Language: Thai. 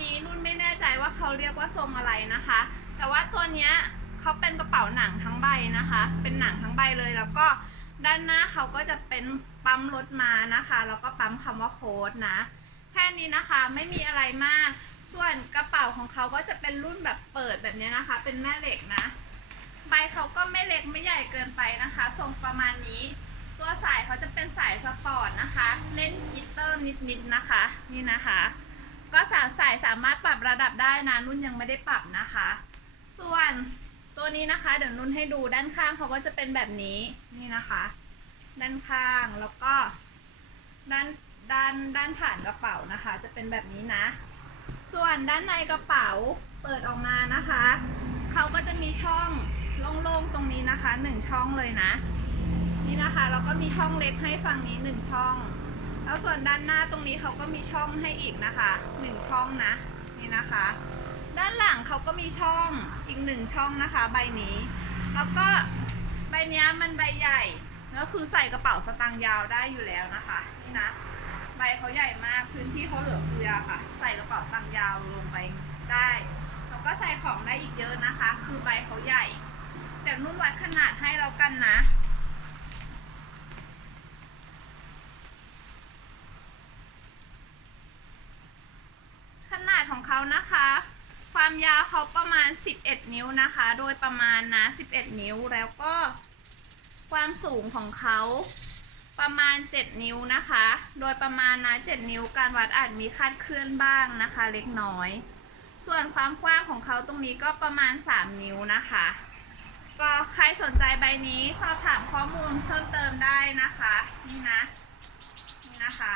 นี้นุ่นไม่แน่ใจว่าเขาเรียกว่าทรงอะไรนะคะ แต่ว่าตัวเนี้ยเขาเป็นกระเป๋าหนังทั้งใบนะคะ เป็นหนังทั้งใบเลยแล้วก็ด้านหน้าเขาก็จะเป็นปั๊มรถมานะคะ แล้วก็ปั๊มคำว่าโค้ดนะ แค่นี้นะคะไม่มีอะไรมาก ส่วนกระเป๋าของเขาก็จะเป็นรุ่นแบบเปิดแบบนี้นะคะ เป็นแม่เหล็กนะ ใบเขาก็ไม่เล็กไม่ใหญ่เกินไปนะคะ ทรงประมาณนี้ ตัวสายเขาจะเป็นสายสปอร์ตนะคะ เล่นกิตเตอร์นิดๆนะคะ นี่นะคะ ก็สามสายสามารถปรับระดับได้นะนุ่นยังไม่ได้ปรับนะคะ ส่วนตัวนี้นะคะ เดี๋ยวนุ่นให้ดูด้านข้างเขาก็จะเป็นแบบนี้นี่นะคะ ด้านข้างแล้วก็ด้านด้านด้านฐานกระเป๋านะคะ จะเป็นแบบนี้นะ ส่วนด้านในกระเป๋าเปิดออกมานะคะเขาก็จะมีช่องโล่งๆตรงนี้นะคะหนึ่งช่องเลยนะ นี่นะคะแล้วก็มีช่องเล็กให้ฝั่งนี้หนึ่งช่อง แล้วส่วนด้านหน้าตรงนี้เขาก็มีช่องให้อีกนะคะหนึ่งช่องนะนี่นะคะ ด้านหลังเขาก็มีช่องอีกหนึ่งช่องนะคะ ใบนี้ แล้วก็ใบนี้มันใบใหญ่ก็คือใส่กระเป๋าสตางค์ยาวได้อยู่แล้วนะคะนี่นะใบเขาใหญ่มากพื้นที่เขาเหลือเฟือค่ะ ใส่กระเป๋าสตังค์ยาวลงไปได้แล้วก็ใส่ของได้อีกเยอะนะคะ คือใบเขาใหญ่เดี๋ยวนุ่นวัดขนาดให้เรากันนะ ข นะคะ ความยาวเขาประมาณ 11 นิ้วนะคะ โดยประมาณนะ 11 นิ้วแล้วก็ ความสูงของเขาประมาณ 7 นิ้วนะคะ โดยประมาณนะ 7 นิ้ว การวัดอาจมีคาดเคลื่อนบ้างนะคะ เล็กน้อย ส่วนความกว้างของเขาตรงนี้ก็ประมาณ 3 นิ้วนะคะ ก็ใครสนใจใบนี้สอบถามข้อมูลเพิ่มเติมได้นะคะ นี่นะ นี่นะคะ